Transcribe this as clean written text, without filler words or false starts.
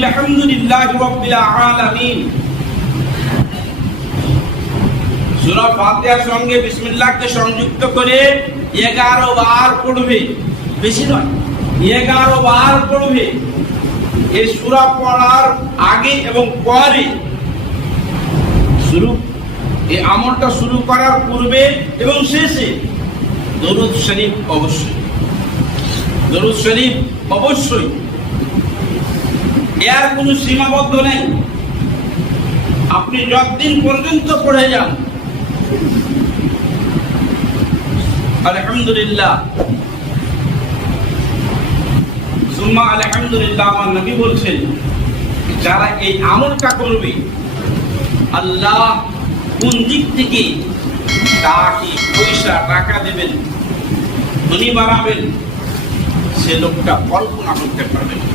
আলহামদুলিল্লাহি রাব্বিল আলামিন। সূরা ফাতিহার সঙ্গে বিসমিল্লাহকে সংযুক্ত করে 11 বার পড়বে, বেশি নয়, 11 বার পড়বে। এই সূরা পড়ার আগে এবং পরে এই আমলটা শুরু করার পূর্বে এবং শেষে দরুদ শরীফ অবশ্যই, দরুদ শরীফ অবশ্যই। এর কোনো সীমাবদ্ধ নেই, আপনি যতদিন পর্যন্ত পড়ে যান। আলহামদুলিল্লাহ সুম্মা আলহামদুলিল্লাহ। আমার নবী বলছেন, যারা এই আমলটা করবে, আল্লাহ কোন দিক থেকে তাকে পয়সা টাকা দেবেন, ধনী বানাবেন, সে লোকটা কল্পনা করতে পারবে না।